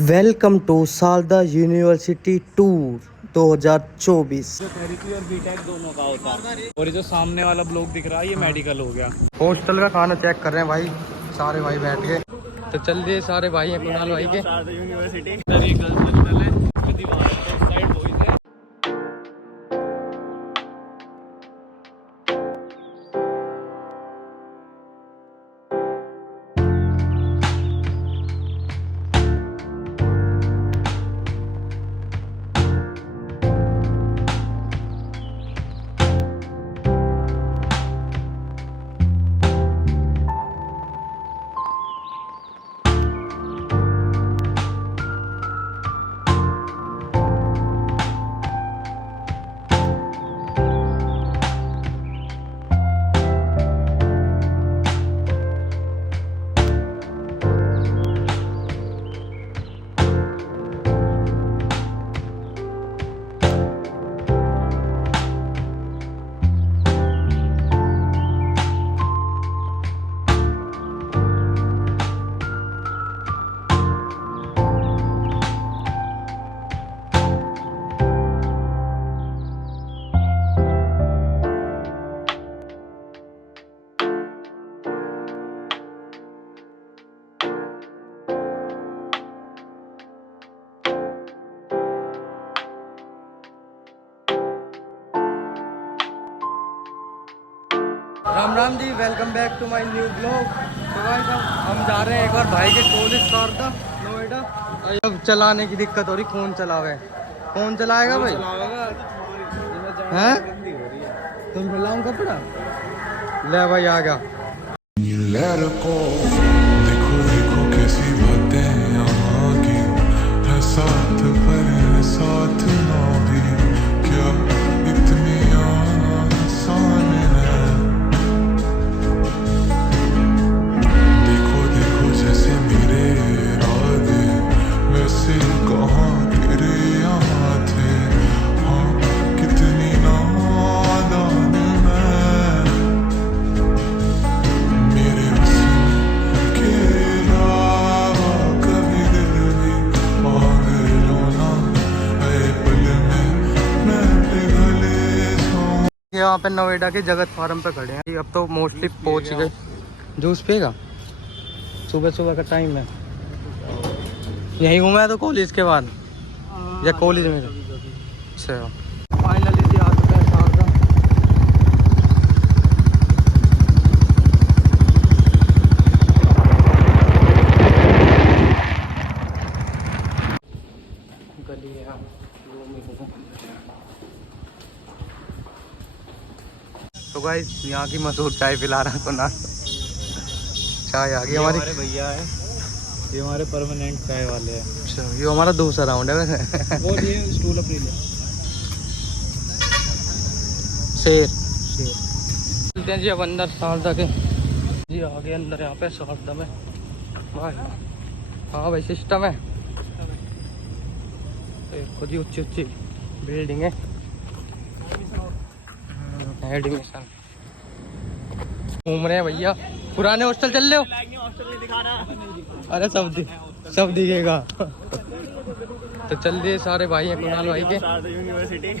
Welcome to सालदा university tour 2024। जो therapy और बीटेक दोनों का होता है। और ये जो सामने वाला ब्लॉक दिख रहा है ये मेडिकल हो गया। हॉस्टल का खाना चेक कर रहे हैं भाई, सारे भाई बैठ गए। तो चल दिए सारे भाई हैं कुणाल भाई के। यूनिवर्सिटी गर्ल्स हॉस्टल है, इसमें दीवार है, तो साइड बॉयज है। Ram Ram ji, welcome back to my new blog. तो भाई हम जा रहे हैं एक बार भाई के कॉलेज सारदा नोएडा। अब चलाने की दिक्कत हो रही, कौन चलावे, कौन चलाएगा भाई? हैं तुम फैलाऊं कपड़ा ले भाई, आ गया। देखो देखो कैसी बातें यहाँ की है, साथ पर साथ ना भी क्या इतनी आसान है। देखो देखो जैसे मेरे इरादे वैसे कहाँ तेरे यहाँ थे। हाँ कितनी नादान मैं, मेरे के अलावा कभी दिल भी मांग लो ना, ऐ पल में मैं पिघले जाऊं। यहाँ पे नोएडा के जगत फार्म पे खड़े हैं। अब तो मोस्टली पहुंच गए। जूस पिएगा? सुबह सुबह का टाइम है। यहीं घूमा है तो कॉलेज के बाद या कॉलेज में? अच्छा फाइनली आ चुके हैं शारदा। गली है, तो गाइस यहाँ की मशहूर चाय पिला रहा है। तो ना चाय आ गई हमारी। भैया है, ये हमारे परमानेंट चाय वाले हैं। अच्छा, ये हमारा दूसरा राउंड है वैसे। वो ये स्टूल अपनी ले शेर चलते हैं जी अब अंदर शारदा के। जी आ गए अंदर यहाँ पे शारदा में भाई। हाँ भाई सिस्टम है, खुद ही ऊंची ऊंची बिल्डिंग है। एडमिशन घूम रहे हैं भैया, पुराने हॉस्टल चल रहे हो? अरे सब दिखेगा। तो चल दिए सारे भाई हैं कुणाल भाई के। यूनिवर्सिटी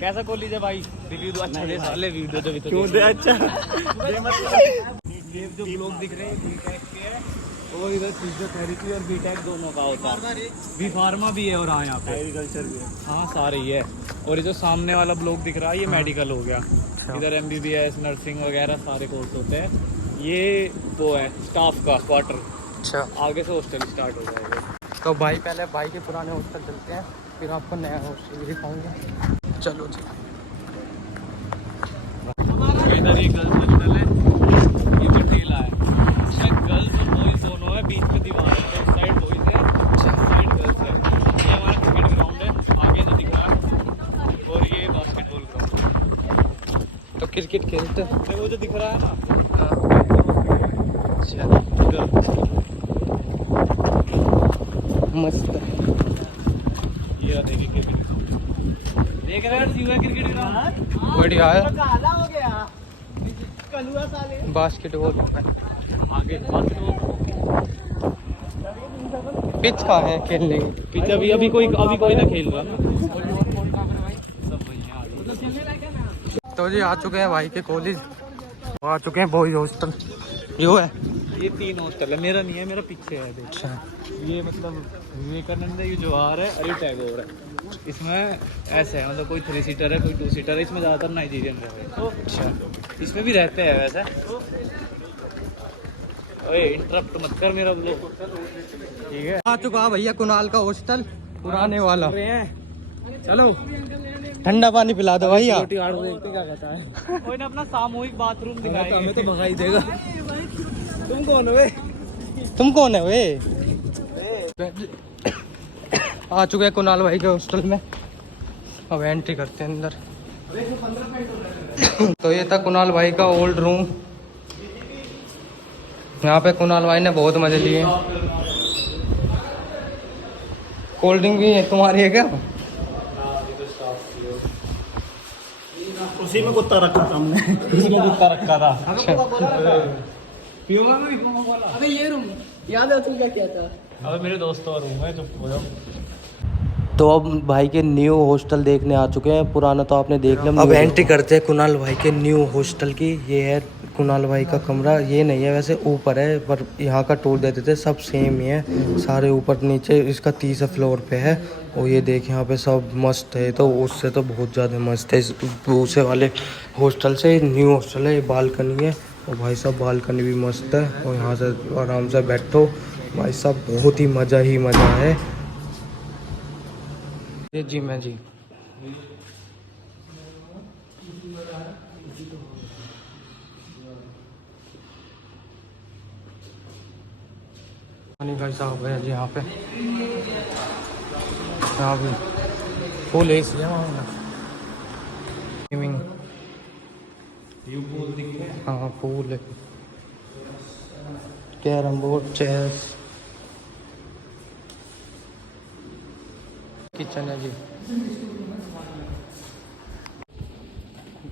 कैसा कॉलेज है भाई? रिव्यू तो अच्छा दे साले, वीडियो तो भी तो क्यों दे अच्छा? ये जो ब्लॉग दिख रहे हैं बीटेक के है, और इधर फिजियोथेरेपी और बीटेक दोनों का होता है। बी फार्मा भी है और हाँ यहाँ पे एग्रीकल्चर भी है। हाँ सारे ही है। और ये जो सामने वाला ब्लॉक दिख रहा है ये मेडिकल हो गया। इधर MBBS नर्सिंग वगैरह सारे कोर्स होते हैं। ये वो है स्टाफ का क्वार्टर। अच्छा, आगे से हॉस्टल स्टार्ट हो जाएगा। तो भाई पहले भाई के पुराने हॉस्टल चलते हैं, फिर आपको नया हॉस्टल दिखाऊंगा। चलो जी। इधर ये गर्ल्स हॉस्टल है, ये जो ठेला है इसमें गर्ल्स और बॉयज दोनों है, बीच में दीवार है, तो साइड बॉयज है, साइड गर्ल्स है। ये हमारा क्रिकेट ग्राउंड है आगे जो दिख रहा है, और ये बास्केटबॉल ग्राउंड। तो क्रिकेट खेलते हैं वो जो दिख रहा है ना, मस्त है। ये देखिए क्रिकेट देख रहे हैं, क्रिकेट ग्राउंड बढ़िया है। काला हो गया बास्केटबॉल आगे बास्केटबॉल पिच कहाँ है खेलने की? पिच अभी कोई ना खेल रहा ना। तो जी आ चुके हैं भाई के कॉलेज, आ चुके हैं बॉयज हॉस्टल। जो है ये 3 हॉस्टल है, मेरा नहीं है, मेरा पीछे है देख। अच्छा ये मतलब विवेकानंद है, ये जवाहर है और ये टैगोर है। इसमें ऐसे है मतलब कोई 3 सीटर है, कोई 2 सीटर है। इसमें ज़्यादातर नाइजीरियन रहते हैं, तो अच्छा इसमें भी रहते हैं वैसे। ओए इंटरप्ट मत कर मेरा ब्लॉग, ठीक है। आ चुका भैया कुणाल का हॉस्टल, पुराने वाला। चलो ठंडा पानी पिला दो भैया। देखते क्या कहता है। कोई ना अपना सामूहिक बाथरूम दिखाएंगे। हमें तो भगा ही देगा। तुम कौन हो? तुम कौन है वे? आ चुके हैं कुणाल भाई के हॉस्टल में, अब एंट्री करते हैं अंदर। तो ये था कुणाल भाई का ओल्ड रूम। यहाँ पे कुणाल भाई ने बहुत मजे लिए। कोल्ड ड्रिंक भी है तुम्हारी है क्या? उसी में कुत्ता रखा था हमने। उसी में कुत्ता रखा था। अबे ये रूम याद है तुम क्या किया था? अबे मेरे दोस्त और रूम है, चुप हो जाओ। तो अब भाई के न्यू हॉस्टल देखने आ चुके हैं, पुराना तो आपने देख लिया। अब एंट्री करते हैं कुणाल भाई के न्यू हॉस्टल की। ये है कुणाल भाई का कमरा, ये नहीं है वैसे, ऊपर है, पर यहाँ का टूर देते थे, सब सेम ही है सारे, ऊपर नीचे। इसका 30 फ्लोर पे है। और ये देख यहाँ पे सब मस्त है, तो उससे तो बहुत ज़्यादा मस्त है। इस दूसरे वाले हॉस्टल से न्यू हॉस्टल है, ये बालकनी है। और भाई साहब बालकनी भी मस्त है, और यहाँ से आराम से बैठो भाई साहब, बहुत ही मज़ा है। ये जिम है जी। पानी भाई साहब है जी यहाँ पे, यहाँ भी फुल एसी है वहाँ। स्विमिंग, हाँ पूल है, कैरम बोर्ड, चेस, किचन है जी।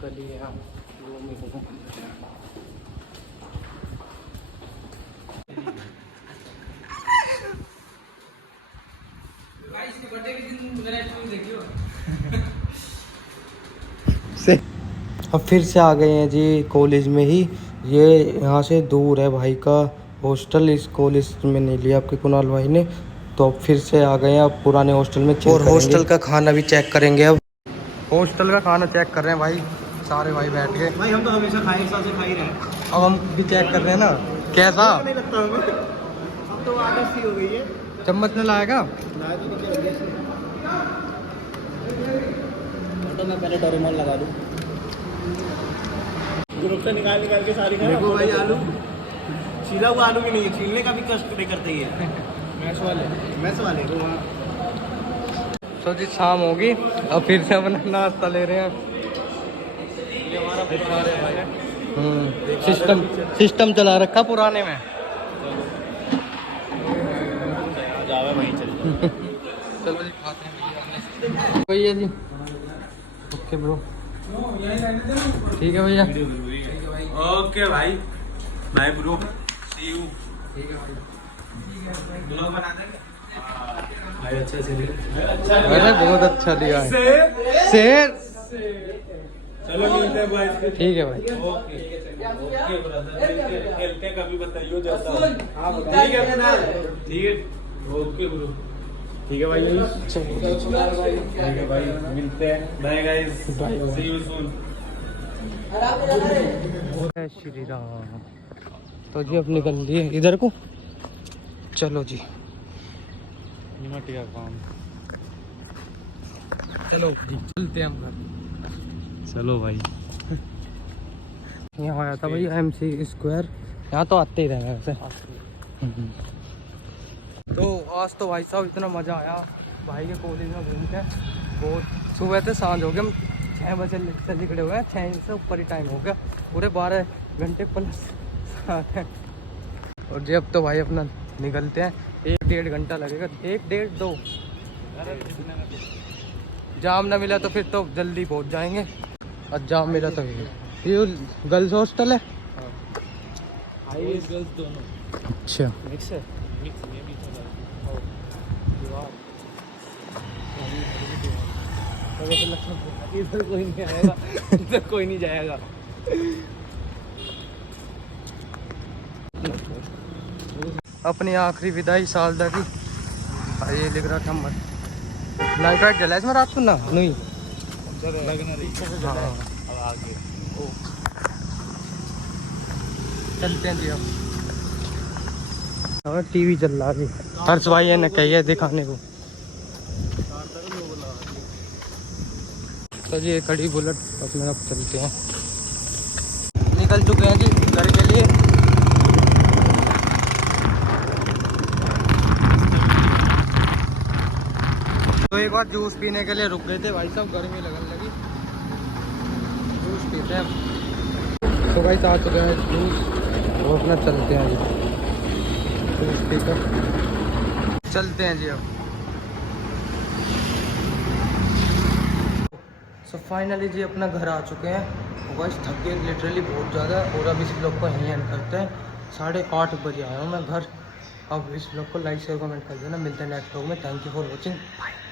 गली है, रूम ही रूम। अब फिर से आ गए हैं जी कॉलेज में ही। ये यहाँ से दूर है भाई का हॉस्टल, इस कॉलेज में नहीं लिया आपके कुणाल भाई ने, तो अब फिर से आ गए हैं। अब पुराने हॉस्टल में चेक और हॉस्टल का खाना भी चेक करेंगे। अब हॉस्टल का खाना चेक कर रहे हैं भाई, सारे भाई बैठ गए। भाई हम तो हमेशा खाए एक साथ से खा ही रहे हैं। अब हम भी चेक कर रहे हैं ना, कैसा नहीं लगता हमें, अब तो आदत सी हो गई है। चम्मच ने लाएगा। तो मैं पहले डोरेमोन लगा दूं, ग्रुप से निकाल के सारी खा। देखो भाई आलू छीला हुआ आलू भी नहीं है, छीलने का भी कष्ट नहीं करते ही है। मैस वाले को वहाँ। तो जी शाम होगी, अब फिर से अपना नाश्ता ले रहे हैं। ये हमारा परिवार है भाई। सिस्टम चला रखा पुराने में। जावे वहीं चल जाओ। चलो जी खाते हैं भैया जी। ओके ब्रो, ठीक है भैया। ओके भाई, बाय ब्रो, सी यू। ठीक है भाई, ब्लॉग बना देंगे भाई। अच्छा अरे बहुत अच्छा दिया है शेर। चलो मिलते हैं भाई। ठीक है भाई। ओके ओके ब्रदर, खेलते हैं कभी, बताइयो जैसा। हां ठीक है ना, ठीक है। ओके ब्रो, ठीक है भाई। ठीक है भाई, मिलते हैं। Bye guys, see you soon. Jai Shri Ram. तो जी अब निकल लिए इधर को, चलो जी मिनट का काम। चलो जी चलते हैं हम घर। चलो भाई। यहाँ आया था भाई MC स्क्वायर, यहाँ तो आते ही रहे वैसे। तो आज तो भाई साहब इतना मज़ा आया भाई के कॉलेज में घूम के। बहुत सुबह से सांझ हो गया, हम 6 बजे से निकले हुए हैं, 6 से ऊपर ही टाइम हो गया, पूरे 12 घंटे प्लस साथ हैं। और जी अब तो भाई अपना निकलते हैं, 1-1.5 घंटा लगेगा, 1-1.5-2। जाम ना मिला तो फिर तो जल्दी पहुंच जाएंगे, और जाम मिला तो ये गर्ल्स हॉस्टल है। गर्ल्स दोनों अच्छा मिक्स है, मिक्स में भी थोड़ा। इधर कोई नहीं आएगा, इधर कोई नहीं जाएगा। अपनी आखिरी विदाई साल दा की। ये लिख रहा था मत नाइट राइड जला इसमें रात को ना नहीं। लगना रही हाँ अब आगे। चलते हैं जी अब। और टीवी चल रहा है हर्ष भाई ने कही है दिखाने को। तो जी खड़ी बुलेट अपने अब चलते हैं। निकल चुके हैं जी घर के लिए। तो एक बार जूस पीने के लिए रुक गए थे भाई साहब, गर्मी लगने लगी, जूस पीते हैं। तो भाई आ चुके हैं जूस, वो अपना चलते हैं जी जूस पीकर चलते हैं जी अब। सो फाइनली जी अपना घर आ चुके हैं। बस थक गए लिटरली बहुत ज़्यादा। और अब इस ब्लॉग को यहीं एंड करते हैं। 8:30 बजे आया हूँ मैं घर। अब इस ब्लॉग को लाइक शेयर कमेंट कर देना। मिलते हैं नेक्स्ट ब्लॉग में। Thank you for watching, bye.